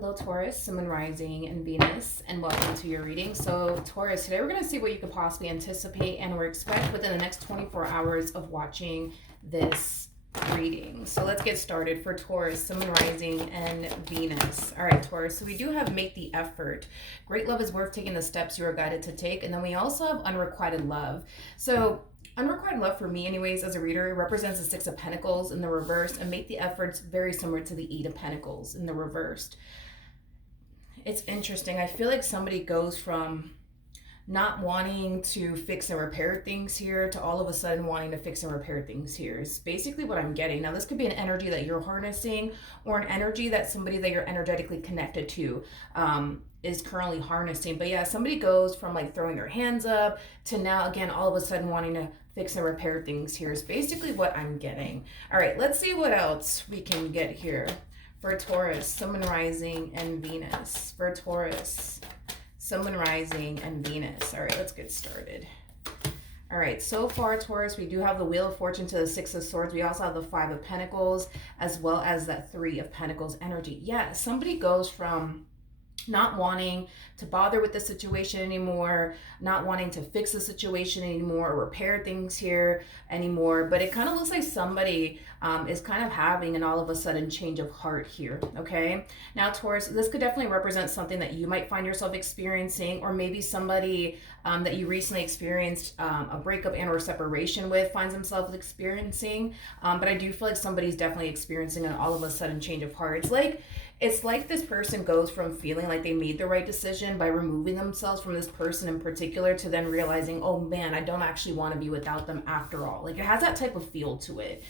Hello, Taurus, Sun, Moon, Rising, and Venus, and welcome to your reading. So, Taurus, today we're going to see what you could possibly anticipate and or expect within the next 24 hours of watching this reading. So let's get started for Taurus, Sun, Moon, Rising, and Venus. All right, Taurus, so we do have make the effort. Great love is worth taking the steps you are guided to take. And then we also have unrequited love. So unrequited love for me anyways as a reader, it represents the Six of Pentacles in the reverse, and make the efforts very similar to the Eight of Pentacles in the reversed. It's interesting. I feel like somebody goes from not wanting to fix and repair things here to all of a sudden wanting to fix and repair things here is basically what I'm getting. Now, this could be an energy that you're harnessing or an energy that somebody that you're energetically connected to is currently harnessing. But yeah, somebody goes from like throwing their hands up to now, again, all of a sudden wanting to fix and repair things here is basically what I'm getting. All right, let's see what else we can get here. For Taurus, Sun, Moon, Rising, and Venus. For Taurus, Sun, Moon, Rising, and Venus. All right, let's get started. All right, so far, Taurus, we do have the Wheel of Fortune to the Six of Swords. We also have the Five of Pentacles, as well as that Three of Pentacles energy. Yeah, somebody goes from not wanting to bother with the situation anymore, not wanting to fix the situation anymore or repair things here anymore, but it kind of looks like somebody is kind of having an all of a sudden change of heart here. Okay, now Taurus, this could definitely represent something that you might find yourself experiencing, or maybe somebody that you recently experienced a breakup and or separation with finds themselves experiencing, but I do feel like somebody's definitely experiencing an all of a sudden change of heart. It's like this person goes from feeling like they made the right decision by removing themselves from this person in particular to then realizing, oh man, I don't actually want to be without them after all. Like, it has that type of feel to it.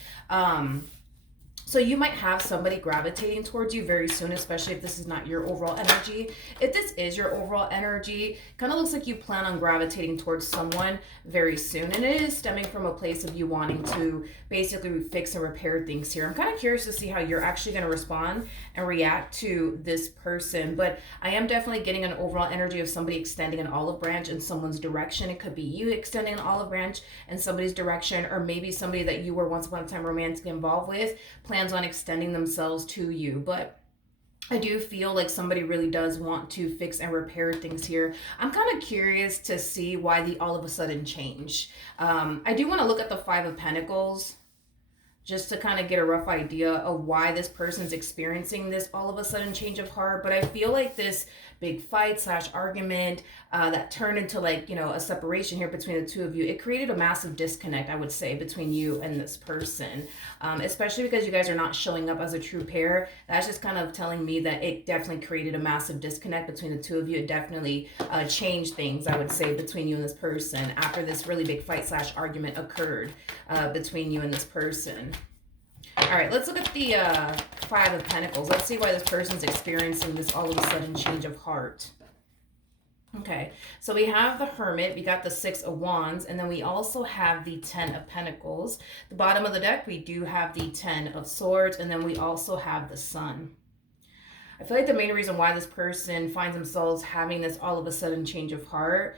So you might have somebody gravitating towards you very soon, especially if this is not your overall energy. If this is your overall energy, kind of looks like you plan on gravitating towards someone very soon. And it is stemming from a place of you wanting to basically fix and repair things here. I'm kind of curious to see how you're actually going to respond and react to this person. But I am definitely getting an overall energy of somebody extending an olive branch in someone's direction. It could be you extending an olive branch in somebody's direction, or maybe somebody that you were once upon a time romantically involved with plans on extending themselves to you. But I do feel like somebody really does want to fix and repair things here. I'm kind of curious to see why the all of a sudden change. I do want to look at the Five of Pentacles just to kind of get a rough idea of why this person's experiencing this all of a sudden change of heart. But I feel like this big fight / argument that turned into, like, you know, a separation here between the two of you, it created a massive disconnect, I would say, between you and this person, especially because you guys are not showing up as a true pair. That's just kind of telling me that it definitely created a massive disconnect between the two of you. It definitely changed things, I would say, between you and this person after this really big fight / argument occurred between you and this person. All right, let's look at the Five of Pentacles. Let's see why this person's experiencing this all of a sudden change of heart. Okay, so we have the Hermit, we got the Six of Wands, and then we also have the Ten of Pentacles. The bottom of the deck, we do have the Ten of Swords, and then we also have the Sun. I feel like the main reason why this person finds themselves having this all of a sudden change of heart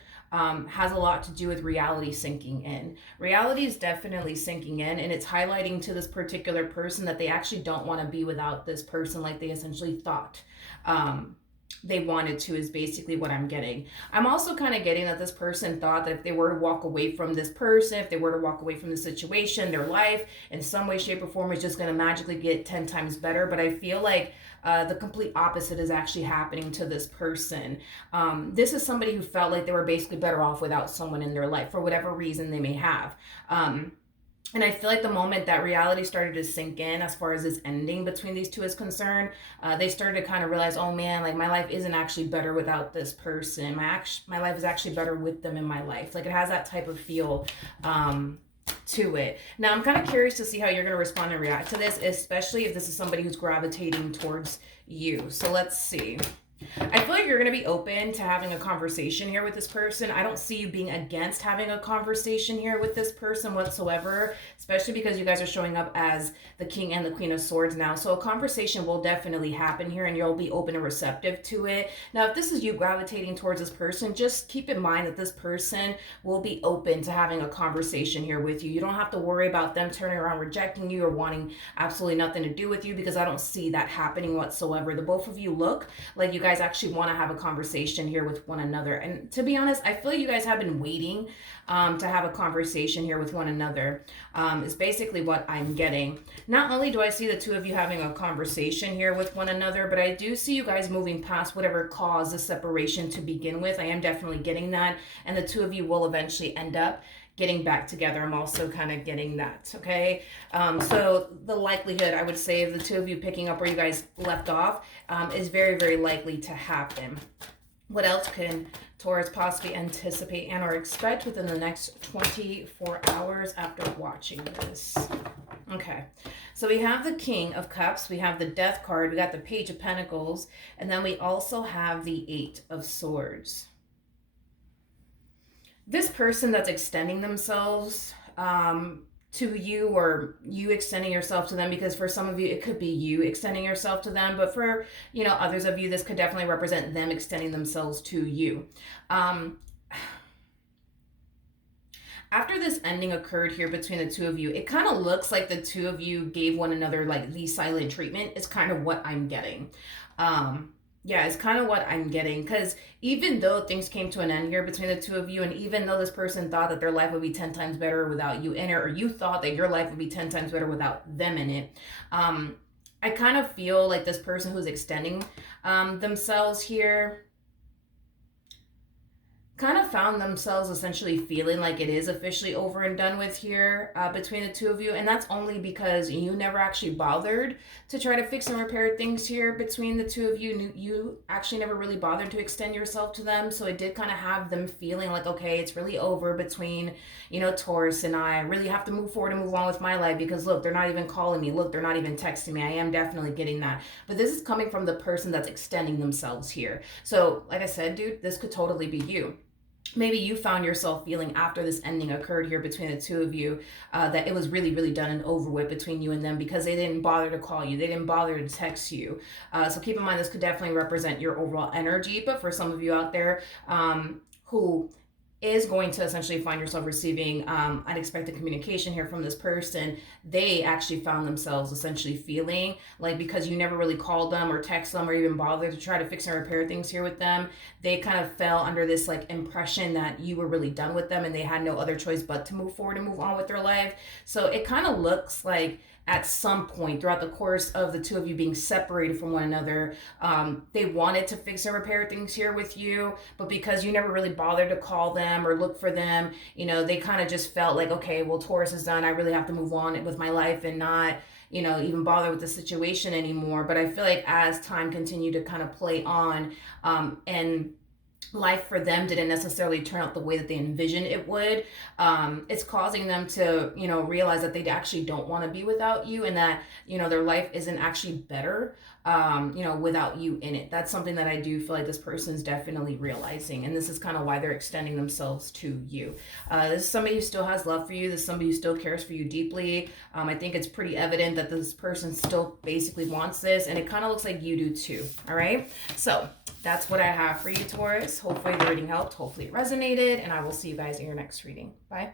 has a lot to do with reality sinking in. Reality is definitely sinking in, and it's highlighting to this particular person that they actually don't want to be without this person like they essentially thought they wanted to, is basically what I'm getting. I'm also kind of getting that this person thought that if they were to walk away from this person, if they were to walk away from the situation, their life in some way, shape, or form is just going to magically get 10 times better. But I feel like the complete opposite is actually happening to this person. This is somebody who felt like they were basically better off without someone in their life for whatever reason they may have. And I feel like the moment that reality started to sink in as far as this ending between these two is concerned, they started to kind of realize, oh man, like my life isn't actually better without this person. My life is actually better with them in my life. Like, it has that type of feel to it. Now, I'm kind of curious to see how you're going to respond and react to this, especially if this is somebody who's gravitating towards you. So let's see. I feel like you're going to be open to having a conversation here with this person. I don't see you being against having a conversation here with this person whatsoever, especially because you guys are showing up as the king and the queen of swords now. So a conversation will definitely happen here and you'll be open and receptive to it. Now, if this is you gravitating towards this person, just keep in mind that this person will be open to having a conversation here with you. You don't have to worry about them turning around rejecting you or wanting absolutely nothing to do with you, because I don't see that happening whatsoever. The both of you look like you guys actually want to have a conversation here with one another. And to be honest, I feel like you guys have been waiting to have a conversation here with one another, is basically what I'm getting. Not only do I see the two of you having a conversation here with one another, but I do see you guys moving past whatever caused the separation to begin with. I am definitely getting that. And the two of you will eventually end up getting back together. I'm also kind of getting that, okay? So the likelihood, I would say, of the two of you picking up where you guys left off is very, very likely to happen. What else can Taurus possibly anticipate and or expect within the next 24 hours after watching this? Okay, so we have the King of Cups, we have the Death card, we got the Page of Pentacles, and then we also have the Eight of Swords. This person that's extending themselves to you, or you extending yourself to them, because for some of you it could be you extending yourself to them, but for others of you this could definitely represent them extending themselves to you. After this ending occurred here between the two of you, it kind of looks like the two of you gave one another like the silent treatment. It's kind of what I'm getting. Yeah, it's kind of what I'm getting, because even though things came to an end here between the two of you, and even though this person thought that their life would be 10 times better without you in it, or you thought that your life would be 10 times better without them in it, I kind of feel like this person who's extending themselves here kind of found themselves essentially feeling like it is officially over and done with here between the two of you. And that's only because you never actually bothered to try to fix and repair things here between the two of you. You actually never really bothered to extend yourself to them. So it did kind of have them feeling like, okay, it's really over between, Taurus and I really have to move forward and move on with my life, because look, they're not even calling me. Look, they're not even texting me. I am definitely getting that. But this is coming from the person that's extending themselves here. So like I said, dude, this could totally be you. Maybe you found yourself feeling after this ending occurred here between the two of you that it was really, really done and over with between you and them, because they didn't bother to call you. They didn't bother to text you. So keep in mind, this could definitely represent your overall energy. But for some of you out there who is going to essentially find yourself receiving unexpected communication here from this person, they actually found themselves essentially feeling like, because you never really called them or text them or even bothered to try to fix and repair things here with them, they kind of fell under this like impression that you were really done with them and they had no other choice but to move forward and move on with their life. So it kind of looks like at some point throughout the course of the two of you being separated from one another, they wanted to fix and repair things here with you, but because you never really bothered to call them or look for them, they kind of just felt like, okay, well, Taurus is done. I really have to move on with my life and not, even bother with the situation anymore. But I feel like as time continued to kind of play on, and life for them didn't necessarily turn out the way that they envisioned it would, it's causing them to realize that they actually don't want to be without you, and that their life isn't actually better without you in it. That's something that I do feel like this person is definitely realizing, and this is kind of why they're extending themselves to you. This is somebody who still has love for you. This is somebody who still cares for you deeply. I think it's pretty evident that this person still basically wants this, and it kind of looks like you do too. All right, so that's what I have for you, Taurus. Hopefully the reading helped. Hopefully it resonated, and I will see you guys in your next reading. Bye.